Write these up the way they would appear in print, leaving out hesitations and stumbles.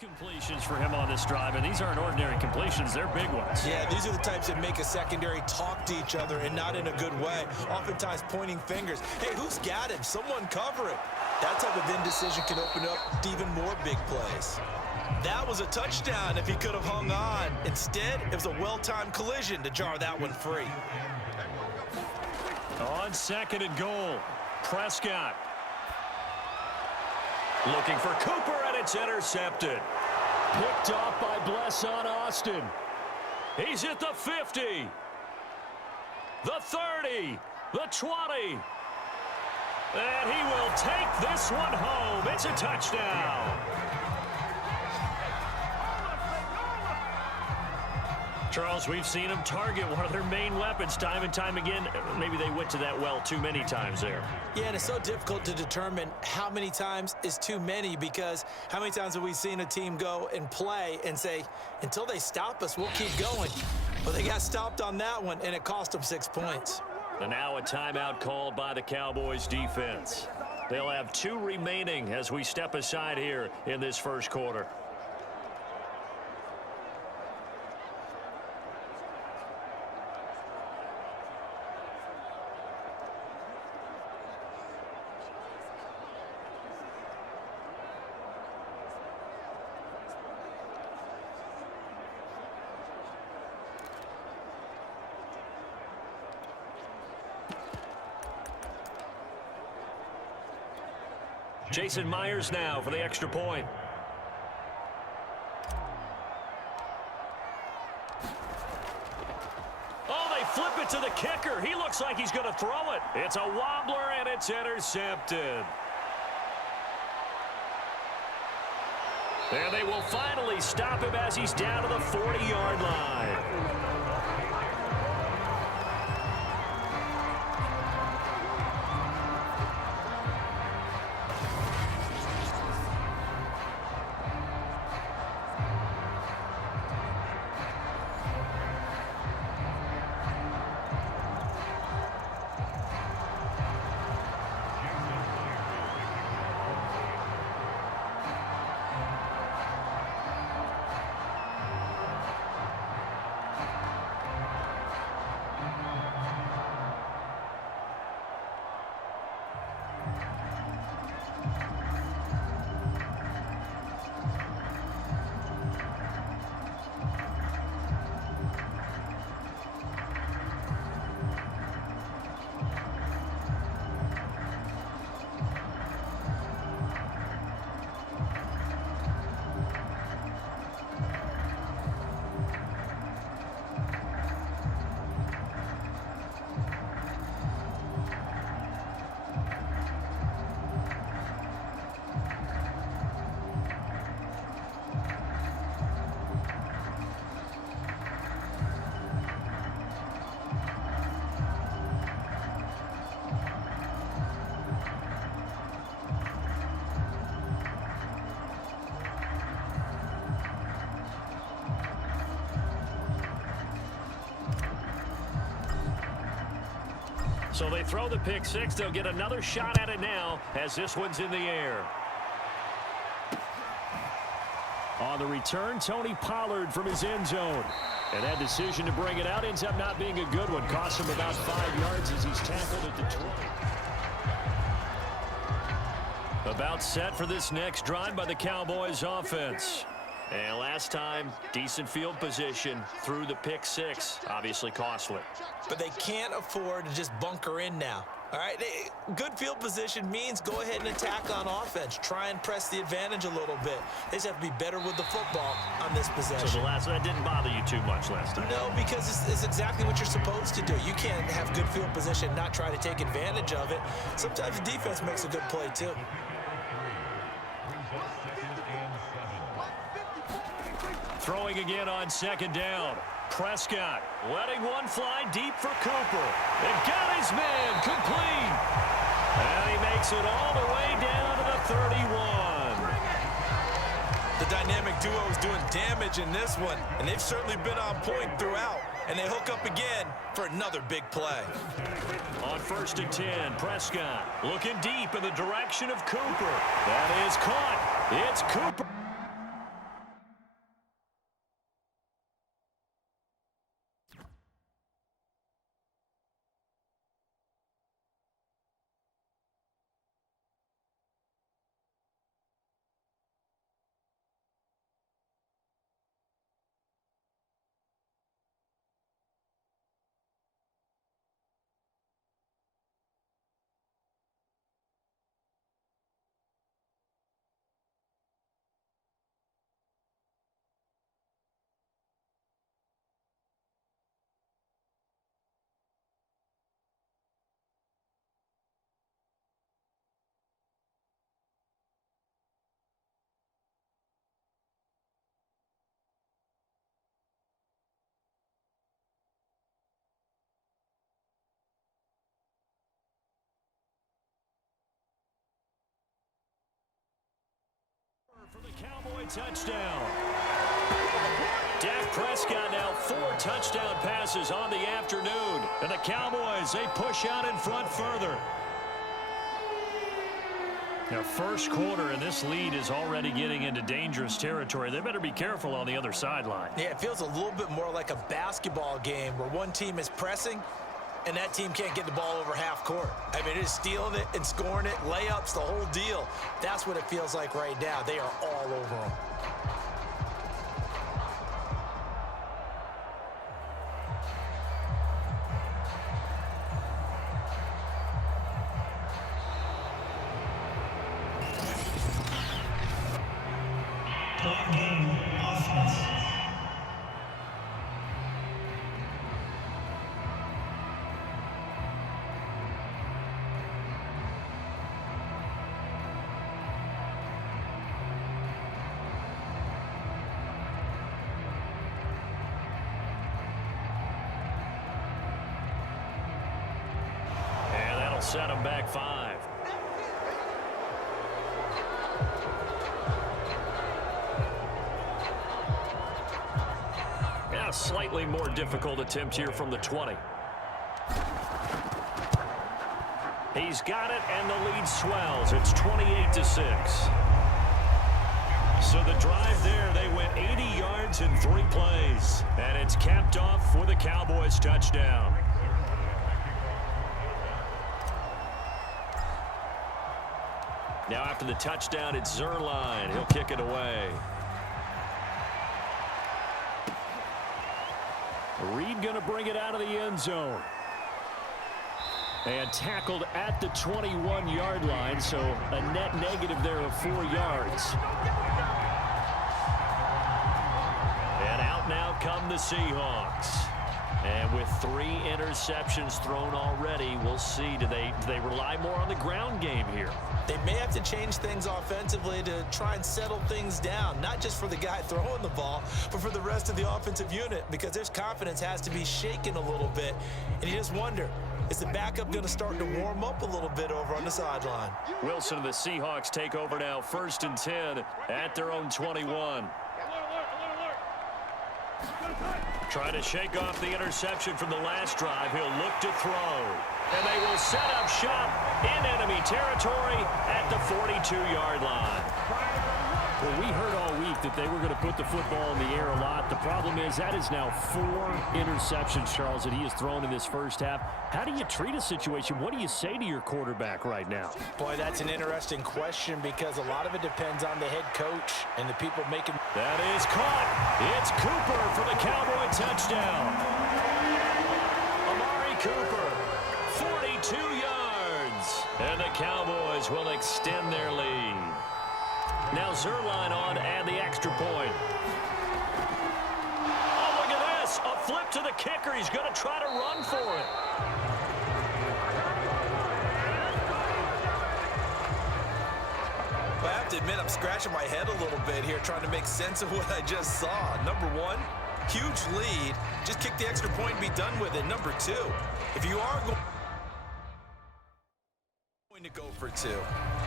Completions for him on this drive, and these aren't ordinary completions. They're big ones. Yeah, these are the types that make a secondary talk to each other and not in a good way. Oftentimes pointing fingers. Hey, who's got him? Someone cover it. That type of indecision can open up to even more big plays. That was a touchdown if he could have hung on. Instead, it was a well-timed collision to jar that one free. On 2nd and goal, Prescott. Looking for Cooper, and it's intercepted. Picked off by Blesson Austin. He's at the 50. The 30. The 20. And he will take this one home. It's a touchdown. Charles, we've seen them target one of their main weapons time and time again. Maybe they went to that well too many times there. Yeah, and it's so difficult to determine how many times is too many, because how many times have we seen a team go and play and say, until they stop us, we'll keep going. But they got stopped on that one, and it cost them 6 points. And now a timeout called by the Cowboys defense. They'll have 2 remaining as we step aside here in this first quarter. Jason Myers now for the extra point. Oh, they flip it to the kicker. He looks like he's going to throw it. It's a wobbler, and it's intercepted. And they will finally stop him as he's down to the 40-yard line. So they throw the pick six. They'll get another shot at it now as this one's in the air. On the return, Tony Pollard from his end zone. And that decision to bring it out ends up not being a good one. Cost him about 5 yards as he's tackled at the 20. About set for this next drive by the Cowboys offense. And last time, decent field position through the pick six. Obviously costly. But they can't afford to just bunker in now. All right, good field position means go ahead and attack on offense. Try and press the advantage a little bit. They just have to be better with the football on this possession. So that didn't bother you too much last time? No, because it's exactly what you're supposed to do. You can't have good field position and not try to take advantage of it. Sometimes the defense makes a good play too. Throwing again on second down. Prescott letting one fly deep for Cooper. And got his man complete. And he makes it all the way down to the 31. The dynamic duo is doing damage in this one, and they've certainly been on point throughout. And they hook up again for another big play. On 1st and 10, Prescott looking deep in the direction of Cooper. That is caught. It's Cooper. touchdown. Dak Prescott now 4 touchdown passes on the afternoon. And the Cowboys, they push out in front further. Now, first quarter, and this lead is already getting into dangerous territory. They better be careful on the other sideline. Yeah, it feels a little bit more like a basketball game where one team is pressing and that team can't get the ball over half court. I mean, it is stealing it and scoring it, layups, the whole deal. That's what it feels like right now. They are all over them. Set him back 5. Yeah, slightly more difficult attempt here from the 20. He's got it, and the lead swells. It's 28-6. So the drive there, they went 80 yards in 3 plays. And it's capped off with a Cowboys touchdown. Now after the touchdown, it's Zerline. He'll kick it away. Reed going to bring it out of the end zone. And tackled at the 21-yard line, so a net negative there of 4 yards. And out now come the Seahawks. And with 3 interceptions thrown already, we'll see. Do they rely more on the ground game here? They may have to change things offensively to try and settle things down, not just for the guy throwing the ball, but for the rest of the offensive unit, because their confidence has to be shaken a little bit. And you just wonder, is the backup going to start to warm up a little bit over on the sideline? Wilson and the Seahawks take over now, 1st and 10 at their own 21. Trying to shake off the interception from the last drive. He'll look to throw. And they will set up shop in enemy territory at the 42-yard line. Well, we heard all week that they were going to put the football in the air a lot. The problem is that is now 4 interceptions, Charles, that he has thrown in this first half. How do you treat a situation? What do you say to your quarterback right now? Boy, that's an interesting question because a lot of it depends on the head coach and the people making. That is caught. It's Cooper for the Cowboy touchdown. Amari Cooper, 42 yards. And the Cowboys will extend their lead. Now Zerline on to add the extra point. Oh, look at this. A flip to the kicker. He's going to try to run for it. Well, I have to admit, I'm scratching my head a little bit here trying to make sense of what I just saw. Number 1, huge lead. Just kick the extra point and be done with it. Number 2, if you are going to go for 2,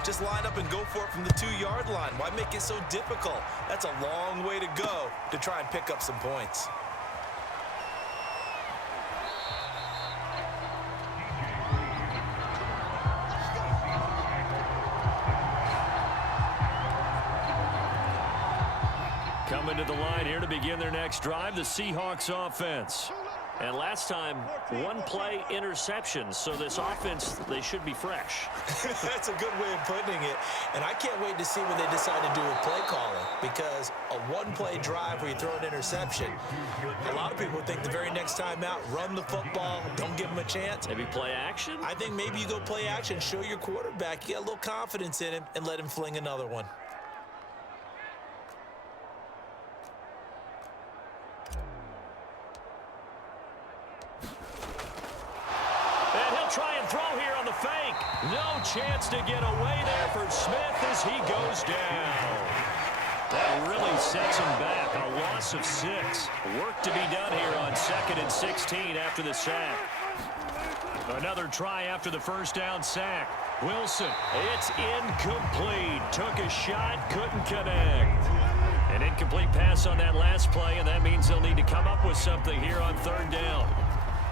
just line up and go for it from the 2-yard line. Why make it so difficult? That's a long way to go to try and pick up some points. Coming to the line here to begin their next drive, the Seahawks offense. And last time, 1-play interception. So this offense, they should be fresh. That's a good way of putting it. And I can't wait to see what they decide to do with play calling, because a 1-play drive where you throw an interception, a lot of people think the very next time out, run the football, don't give them a chance. Maybe play action? I think maybe you go play action, show your quarterback, you got a little confidence in him, and let him fling another one. Try and throw here on the fake. No chance to get away there for Smith as he goes down. That really sets him back. A loss of 6. Work to be done here on 2nd and 16 after the sack. Another try after the first down sack. Wilson, it's incomplete. Took a shot, couldn't connect. An incomplete pass on that last play, and that means they'll need to come up with something here on third down.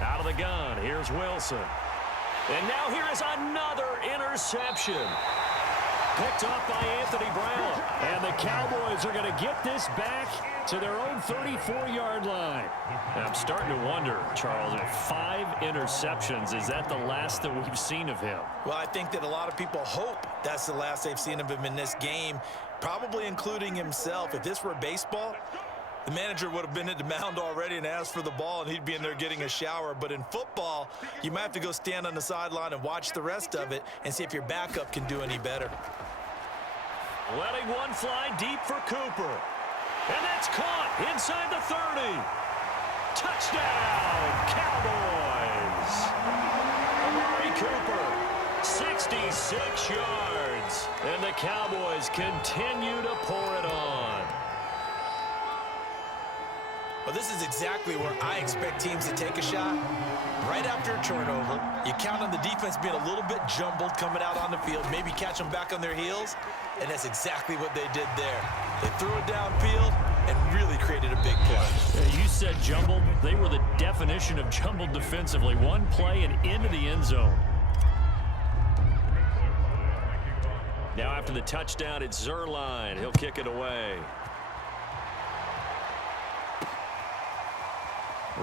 Out of the gun, here's Wilson. And now here is another interception. Picked off by Anthony Brown. And the Cowboys are going to get this back to their own 34-yard line. And I'm starting to wonder, Charles, 5 interceptions, is that the last that we've seen of him? Well, I think that a lot of people hope that's the last they've seen of him in this game, probably including himself. If this were baseball, the manager would have been at the mound already and asked for the ball, and he'd be in there getting a shower. But in football, you might have to go stand on the sideline and watch the rest of it and see if your backup can do any better. Letting one fly deep for Cooper. And that's caught inside the 30. Touchdown, Cowboys. Amari Cooper, 66 yards. And the Cowboys continue to pour it on. Well, this is exactly where I expect teams to take a shot. Right after a turnover, you count on the defense being a little bit jumbled coming out on the field, maybe catch them back on their heels, and that's exactly what they did there. They threw it downfield and really created a big play. You said jumbled. They were the definition of jumbled defensively. One play and into the end zone. Now after the touchdown, it's Zerline. He'll kick it away.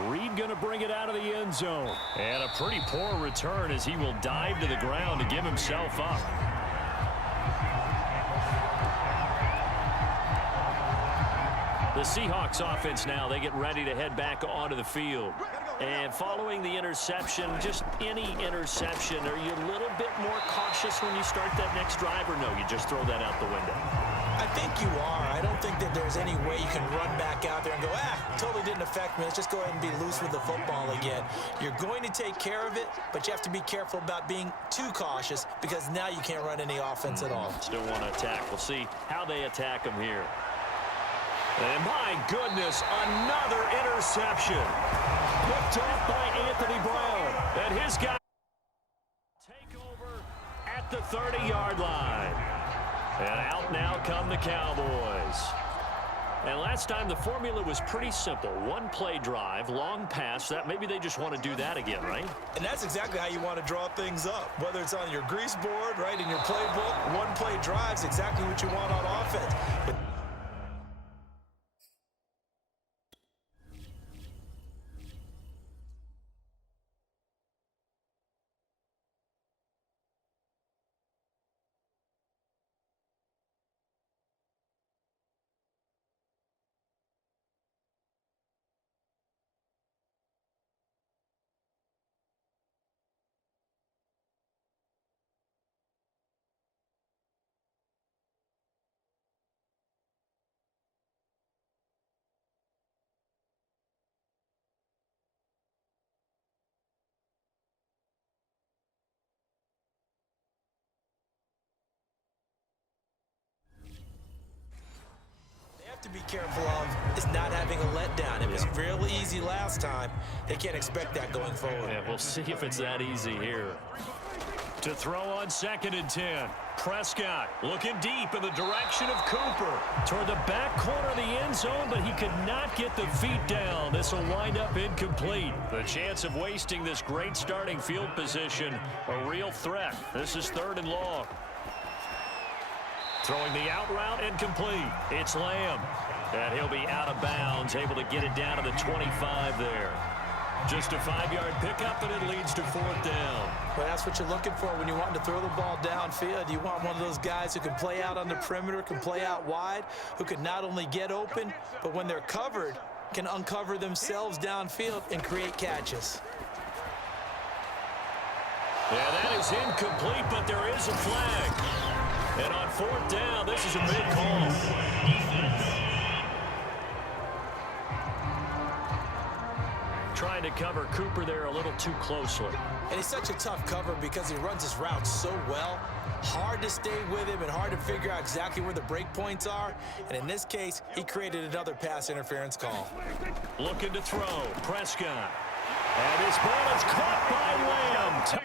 Reed going to bring it out of the end zone. And a pretty poor return as he will dive to the ground to give himself up. The Seahawks offense now, they get ready to head back onto the field. And following the interception, just any interception, are you a little bit more cautious when you start that next drive, or no, you just throw that out the window? I think you are. I don't think that there's any way you can run back out there and go, totally didn't affect me. Let's just go ahead and be loose with the football again. You're going to take care of it, but you have to be careful about being too cautious because now you can't run any offense at all. Still want to attack. We'll see how they attack him here. And my goodness, another interception. Picked off by Anthony Brown. And his guy take over at the 30-yard line. And out now come the Cowboys. And last time the formula was pretty simple. One play drive, long pass. That maybe they just want to do that again, right? And that's exactly how you want to draw things up. Whether it's on your grease board, right, in your playbook, one play drive's exactly what you want on offense. But to be careful of is not having a letdown. It was real easy last time. They can't expect that going forward. Yeah, we'll see if it's that easy here. To throw on 2nd and 10. Prescott looking deep in the direction of Cooper. Toward the back corner of the end zone, but he could not get the feet down. This will wind up incomplete. The chance of wasting this great starting field position, a real threat. This is 3rd and long. Throwing the out route incomplete. It's Lamb. And he'll be out of bounds, able to get it down to the 25 there. Just a 5-yard pickup, and it leads to 4th down. Well, that's what you're looking for when you want to throw the ball downfield. You want one of those guys who can play out on the perimeter, can play out wide, who can not only get open, but when they're covered, can uncover themselves downfield and create catches. Yeah, that is incomplete, but there is a flag. And on 4th down, this is a big call. Trying to cover Cooper there a little too closely. And he's such a tough cover because he runs his route so well. Hard to stay with him and hard to figure out exactly where the break points are. And in this case, he created another pass interference call. Looking to throw. Prescott. And his ball is caught by Lamb.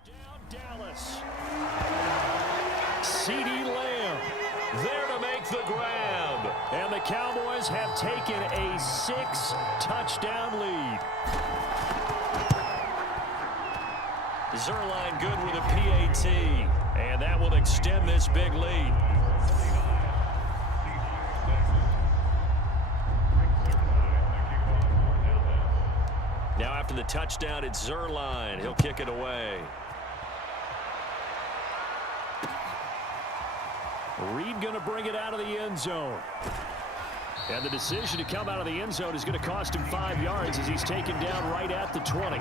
Down Dallas. CeeDee Lamb there to make the grab. And the Cowboys have taken a 6-touchdown lead. Zerline good with a PAT. And that will extend this big lead. Now after the touchdown, it's Zerline. He'll kick it away. Reed going to bring it out of the end zone. And the decision to come out of the end zone is going to cost him 5 yards as he's taken down right at the 20.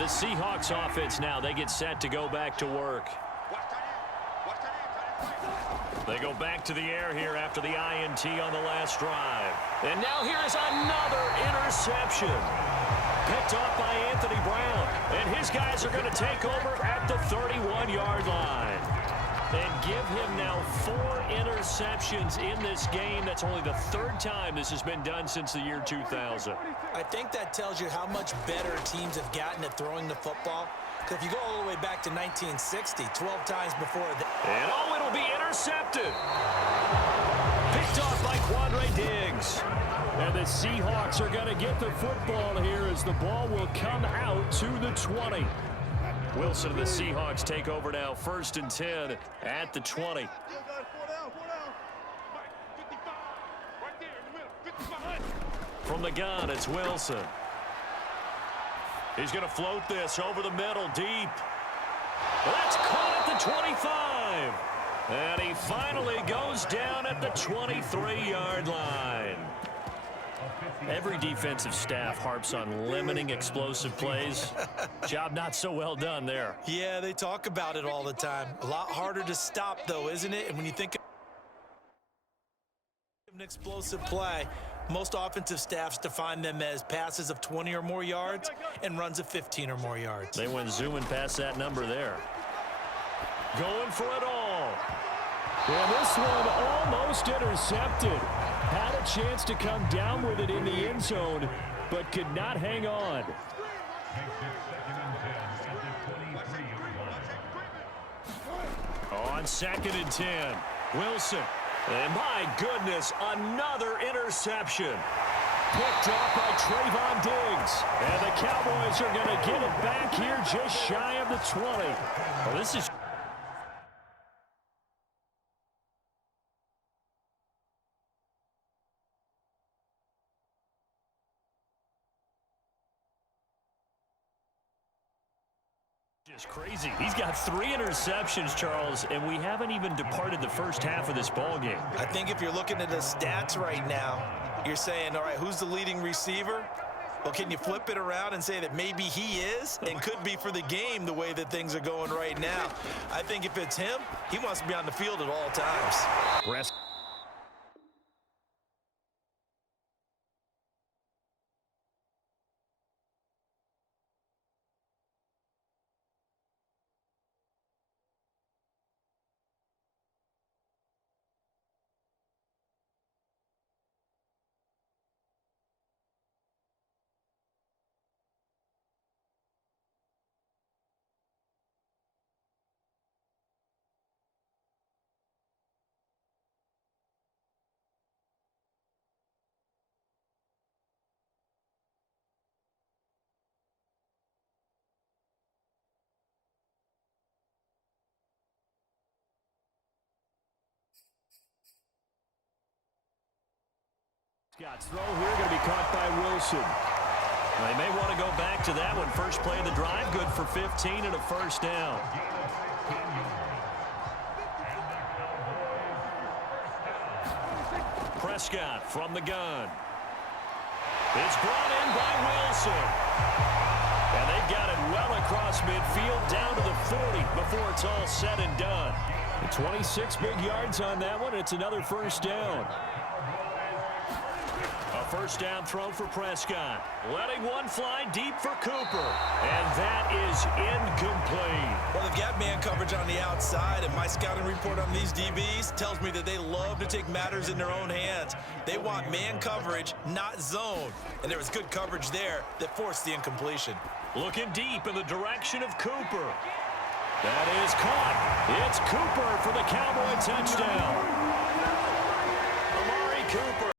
The Seahawks offense now, they get set to go back to work. They go back to the air here after the INT on the last drive. And now here's another interception. Picked off by Anthony Brown. And his guys are going to take over at the 31-yard line. And give him now 4 interceptions in this game. That's only the 3rd time this has been done since the year 2000. I think that tells you how much better teams have gotten at throwing the football. Because if you go all the way back to 1960, 12 times before that. And oh, it'll be intercepted. Picked off by Quandre Diggs. And the Seahawks are going to get the football here as the ball will come out to the 20. Wilson and the Seahawks take over now, 1st and 10 at the 20. From the gun, it's Wilson. He's going to float this over the middle, deep. That's caught at the 25. And he finally goes down at the 23-yard line. Every defensive staff harps on limiting explosive plays. Job not so well done there. Yeah, they talk about it all the time. A lot harder to stop, though, isn't it? And when you think of an explosive play, most offensive staffs define them as passes of 20 or more yards and runs of 15 or more yards. They went zooming past that number there. Going for it all. And this one almost intercepted. Had a chance to come down with it in the end zone, but could not hang on. On 2nd and 10, Wilson. And my goodness, another interception. Picked off by Trayvon Diggs. And the Cowboys are going to get it back here just shy of the 20. Well, this is... just crazy. He's got 3 interceptions, Charles, and we haven't even departed the first half of this ball game. I think if you're looking at the stats right now, you're saying, all right, who's the leading receiver? Well, can you flip it around and say that maybe he is and could be for the game the way that things are going right now? I think if it's him, he wants to be on the field at all times. Scott's throw here going to be caught by Wilson. They may want to go back to that one. First play of the drive, good for 15 and a first down. Prescott from the gun. It's brought in by Wilson. And they've got it well across midfield down to the 40 before it's all said and done. 26 big yards on that one. It's another first down. A first down throw for Prescott. Letting one fly deep for Cooper. And that is incomplete. Well, they've got man coverage on the outside, and my scouting report on these DBs tells me that they love to take matters in their own hands. They want man coverage, not zone. And there was good coverage there that forced the incompletion. Looking deep in the direction of Cooper. That is caught. It's Cooper for the Cowboy touchdown.